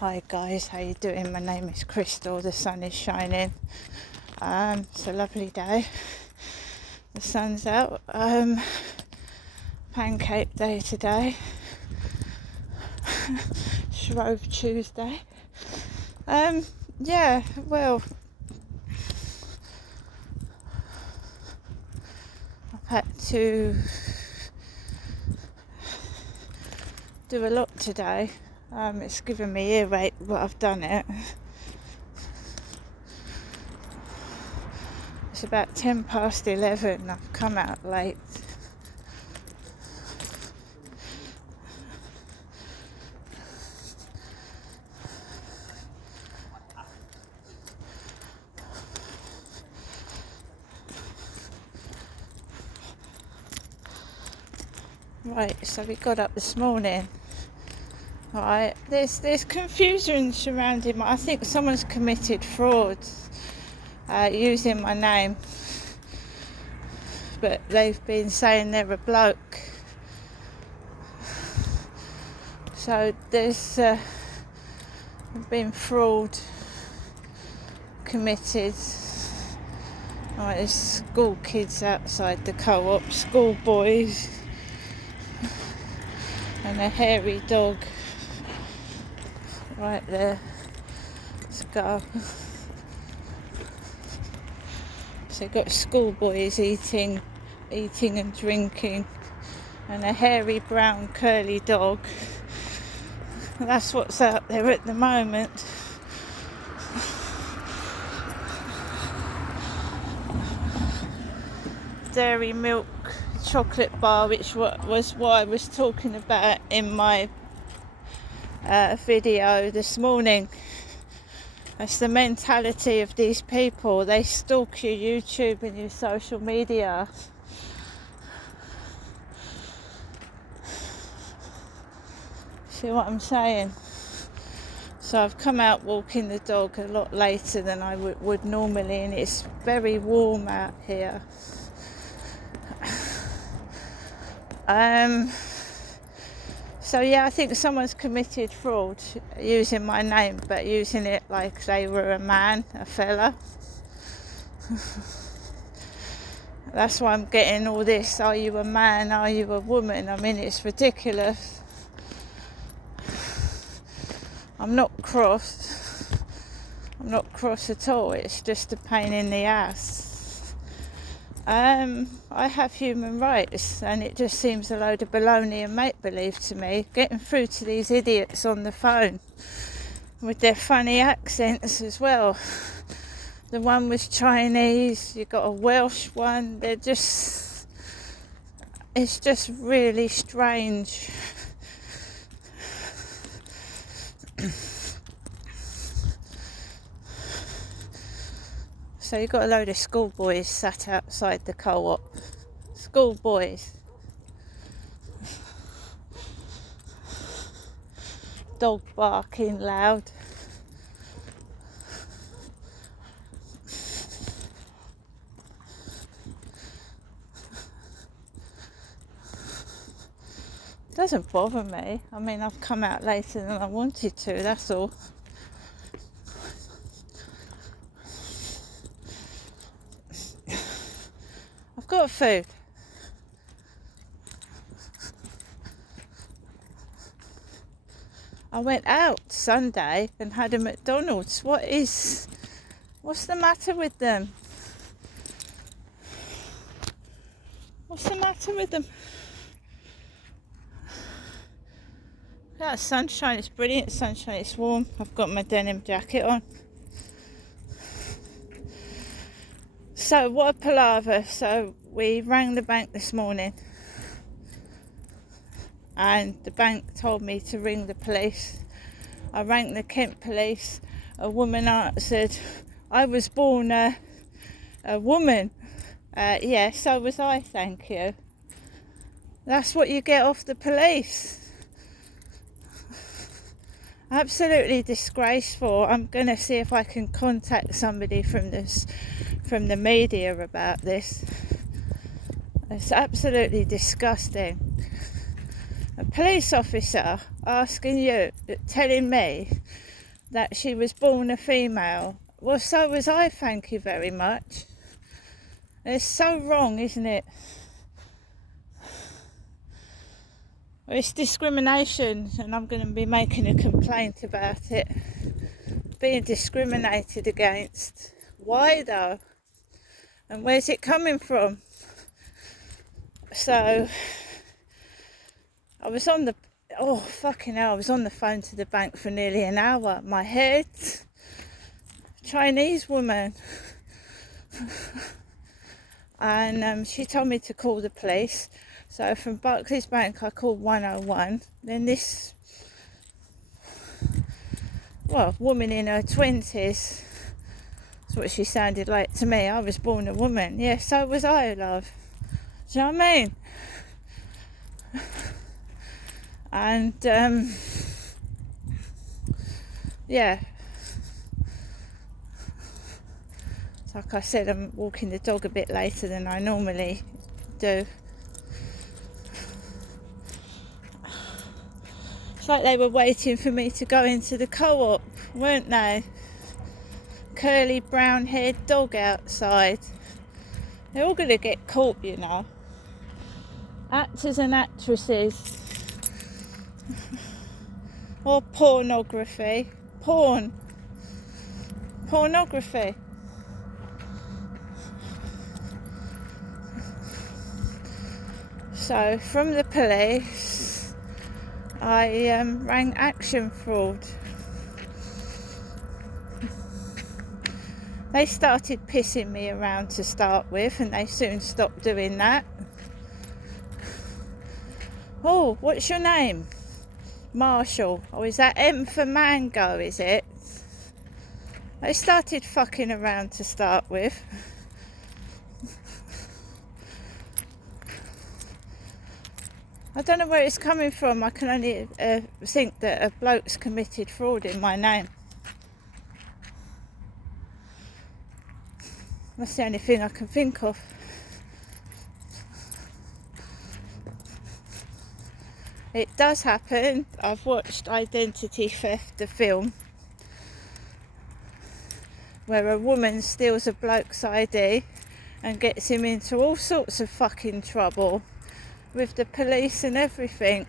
Hi guys, how you doing? My name is Crystal. The sun is shining. It's a lovely day. The sun's out. Pancake day today. Shrove Tuesday. Yeah, well, I've had to do a lot today. It's given me earache, but I've done it. It's about 11:10. I've come out late. Right, so we got up this morning. Right, there's confusion surrounding I think someone's committed fraud using my name, but they've been saying they're a bloke. So there's been fraud committed. Right, there's school kids outside the co-op, school boys, and a hairy dog. Right there. Let's go. So you've got schoolboys eating and drinking, and a hairy brown curly dog. That's what's out there at the moment. Dairy milk chocolate bar, which was what I was talking about in my video this morning. It's the mentality of these people. They stalk your YouTube and your social media. See what I'm saying? So I've come out walking the dog a lot later than I would normally, and it's very warm out here. So yeah, I think someone's committed fraud using my name, but using it like they were a man, a fella. That's why I'm getting all this, are you a man, are you a woman? I mean, it's ridiculous. I'm not cross. I'm not cross at all. It's just a pain in the ass. I have human rights, and it just seems a load of baloney and make-believe to me. Getting through to these idiots on the phone with their funny accents as well. The one was Chinese, you got a Welsh one. It's just really strange. So you've got a load of schoolboys sat outside the co-op. Schoolboys. Dog barking loud. Doesn't bother me. I mean, I've come out later than I wanted to, that's all. I've got food. I went out Sunday and had a McDonald's. What's the matter with them? What's the matter with them? That sunshine, it's brilliant sunshine, it's warm. I've got my denim jacket on. So what a palaver. So we rang the bank this morning, and the bank told me to ring the police. I rang the Kent police. A woman answered, I was born a woman. Yeah, so was I, thank you. That's what you get off the police. Absolutely disgraceful. I'm going to see if I can contact somebody from the media about this. It's absolutely disgusting. A police officer telling me that she was born a female. Well, so was I, thank you very much. It's so wrong, isn't it? It's discrimination, and I'm going to be making a complaint about it. Being discriminated against. Why though? And where's it coming from? So, I was on the phone to the bank for nearly an hour. My head, Chinese woman. And she told me to call the police. So from Barclays Bank I called 101. Then this woman in her 20s, that's what she sounded like to me. I was born a woman. Yeah, so was I, love. Do you know what I mean? And yeah, like I said, I'm walking the dog a bit later than I normally do. It's like they were waiting for me to go into the co-op, weren't they? Curly brown haired dog outside. They're all going to get caught, you know. Actors and actresses. Or pornography. Pornography. So from the police, I rang Action Fraud. They started pissing me around to start with, and they soon stopped doing that. Oh, what's your name? Marshall. Oh, is that M for mango, is it? They started fucking around to start with. I don't know where it's coming from. I can only think that a bloke's committed fraud in my name. That's the only thing I can think of. It does happen. I've watched Identity Theft, the film, where a woman steals a bloke's ID and gets him into all sorts of fucking trouble with the police and everything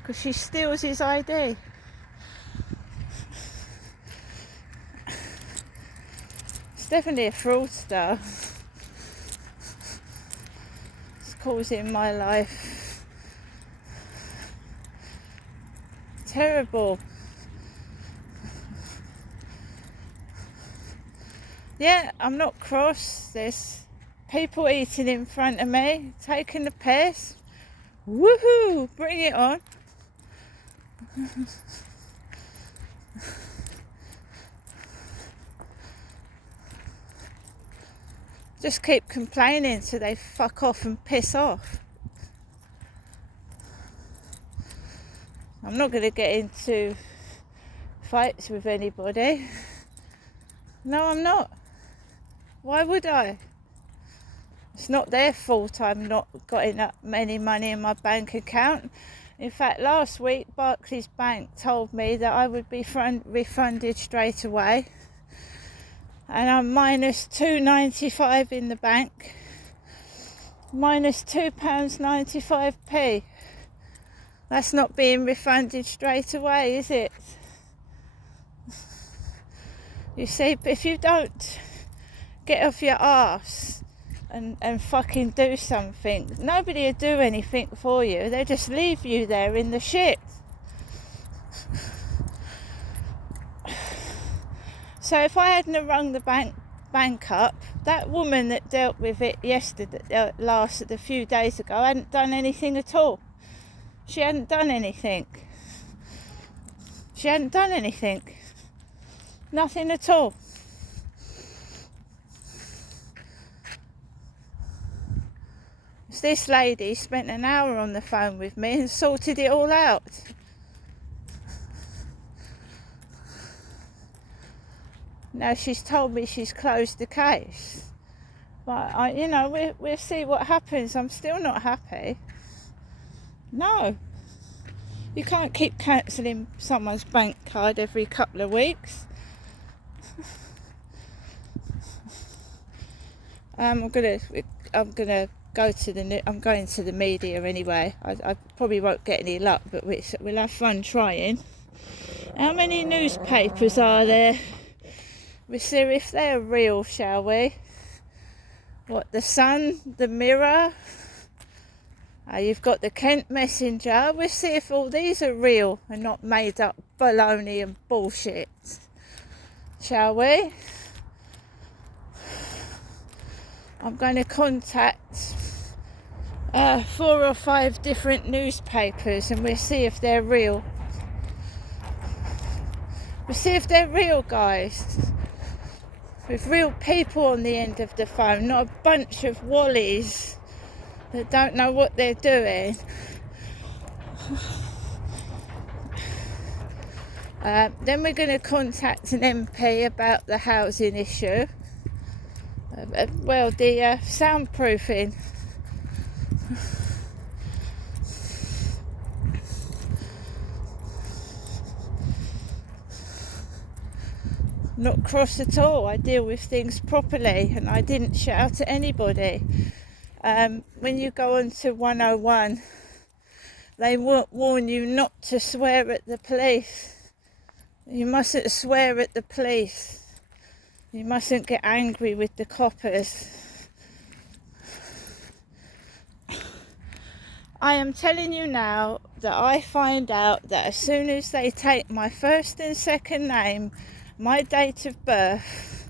because she steals his ID. It's definitely a fraudster. It's causing my life terrible. Yeah, I'm not cross. There's people eating in front of me, taking the piss. Woohoo! Bring it on. Just keep complaining till they fuck off and piss off. I'm not going to get into fights with anybody. No, I'm not. Why would I? It's not their fault I'm not getting up any money in my bank account. In fact, last week Barclays Bank told me that I would be refunded straight away. And I'm minus £2.95 in the bank. Minus £2.95p. That's not being refunded straight away, is it? You see, if you don't get off your arse and fucking do something, nobody will do anything for you. They'll just leave you there in the shit. So if I hadn't rung the bank up, that woman that dealt with it a few days ago, hadn't done anything at all. She hadn't done anything. Nothing at all. This lady spent an hour on the phone with me and sorted it all out. Now she's told me she's closed the case, but we'll see what happens. I'm still not happy. No, You can't keep cancelling someone's bank card every couple of weeks. I'm going to go to I'm going to the media anyway. I probably won't get any luck, but we'll have fun trying. How many newspapers are there? We'll see if they're real, shall we? What, the Sun, the Mirror? You've got the Kent Messenger. We'll see if all these are real and not made up baloney and bullshit. Shall we? I'm going to contact 4 or 5 different newspapers and we'll see if they're real. We'll see if they're real, guys. With real people on the end of the phone, not a bunch of wallies that don't know what they're doing. Then we're going to contact an MP about the housing issue. The soundproofing. Not cross at all. I deal with things properly and I didn't shout at anybody. When you go on to 101, they warn you not to swear at the police. You mustn't swear at the police. You mustn't get angry with the coppers. I am telling you now that I find out that as soon as they take my first and second name, my date of birth,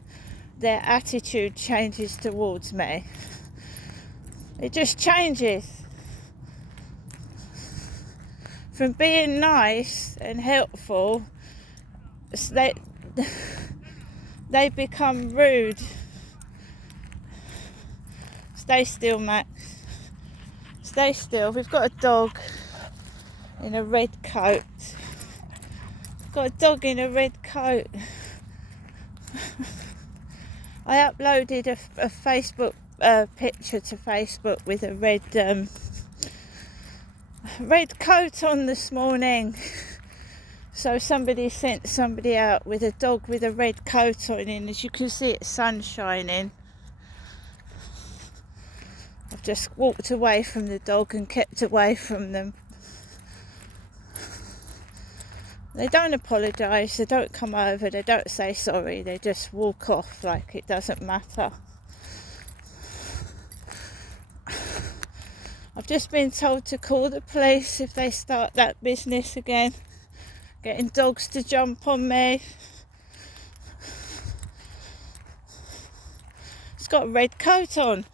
their attitude changes towards me. It just changes. From being nice and helpful, they become rude. Stay still, Max. Stay still. We've got a dog in a red coat. We've got a dog in a red coat. I uploaded a Facebook picture to Facebook with a red coat on this morning. So somebody sent somebody out with a dog with a red coat on, and as you can see, it's sun shining. I've just walked away from the dog and kept away from them. They don't apologise, they don't come over, they don't say sorry, they just walk off like it doesn't matter. I've just been told to call the police if they start that business again, getting dogs to jump on me. It's got a red coat on.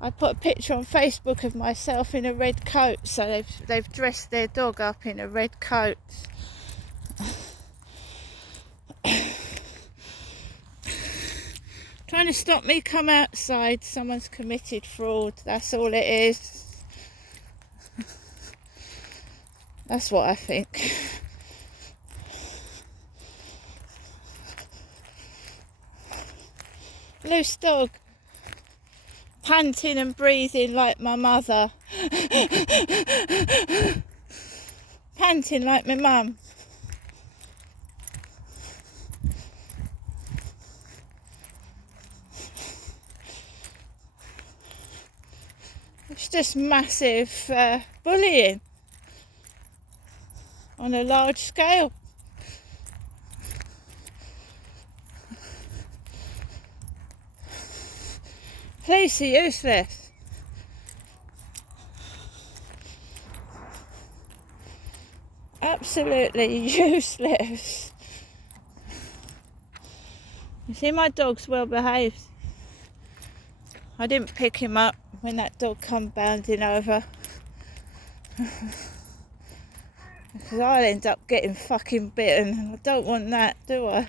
I put a picture on Facebook of myself in a red coat, so they've dressed their dog up in a red coat. Trying to stop me come outside. Someone's committed fraud. That's all it is. That's what I think. Loose dog. Panting and breathing like my mother. Panting like my mum. It's just massive bullying on a large scale. Police are useless. Absolutely useless. You see, my dog's well behaved. I didn't pick him up when that dog come bounding over. Because I'll end up getting fucking bitten, and I don't want that, do I?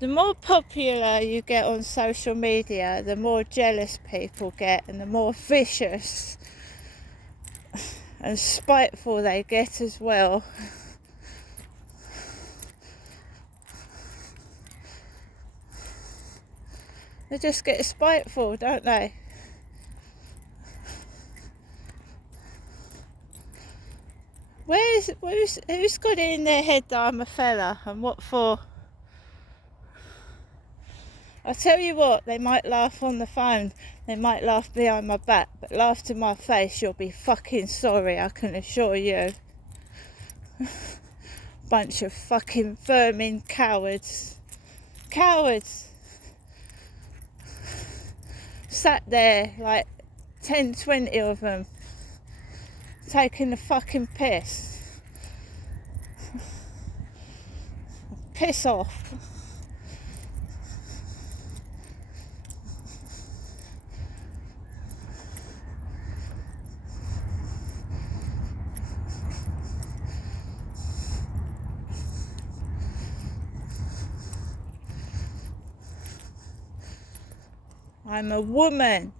The more popular you get on social media, the more jealous people get and the more vicious and spiteful they get as well. They just get spiteful, don't they? Who's got it in their head that I'm a fella, and what for? I tell you what, they might laugh on the phone, they might laugh behind my back, but laugh to my face, you'll be fucking sorry, I can assure you. Bunch of fucking vermin cowards. Cowards! Sat there like 10, 20 of them, taking the fucking piss. Piss off. I'm a woman.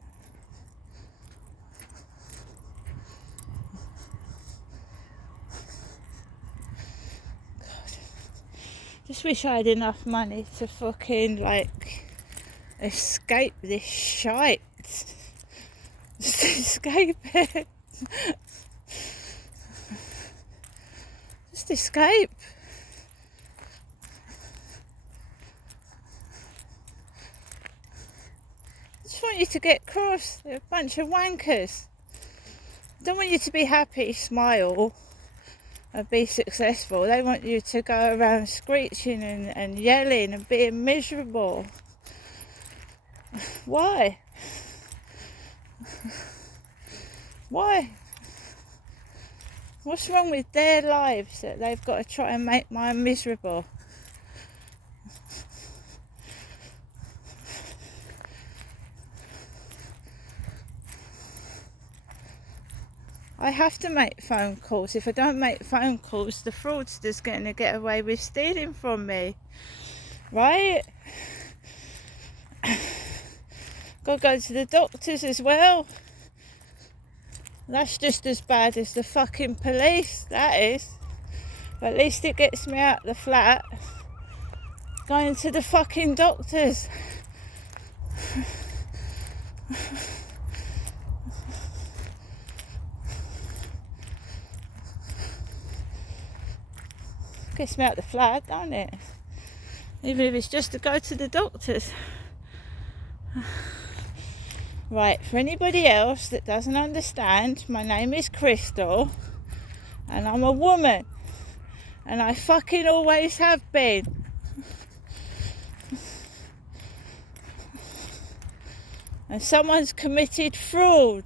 God. Just wish I had enough money to fucking escape this shite. Just escape it. Just escape. I just want you to get cross. They're a bunch of wankers. I don't want you to be happy, smile, and be successful. They want you to go around screeching and yelling and being miserable. Why? Why? What's wrong with their lives that they've got to try and make mine miserable? I have to make phone calls. If I don't make phone calls, the fraudster's going to get away with stealing from me. Right? Got to go to the doctors as well. That's just as bad as the fucking police, that is. But at least it gets me out the flat. Going to the fucking doctors. Gets me out the flat, don't it? Even if it's just to go to the doctors. Right, for anybody else that doesn't understand, my name is Crystal and I'm a woman and I fucking always have been. And someone's committed fraud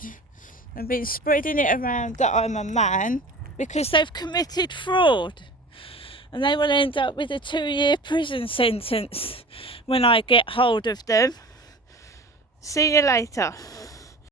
and been spreading it around that I'm a man because they've committed fraud. And they will end up with a 2-year prison sentence when I get hold of them. See you later.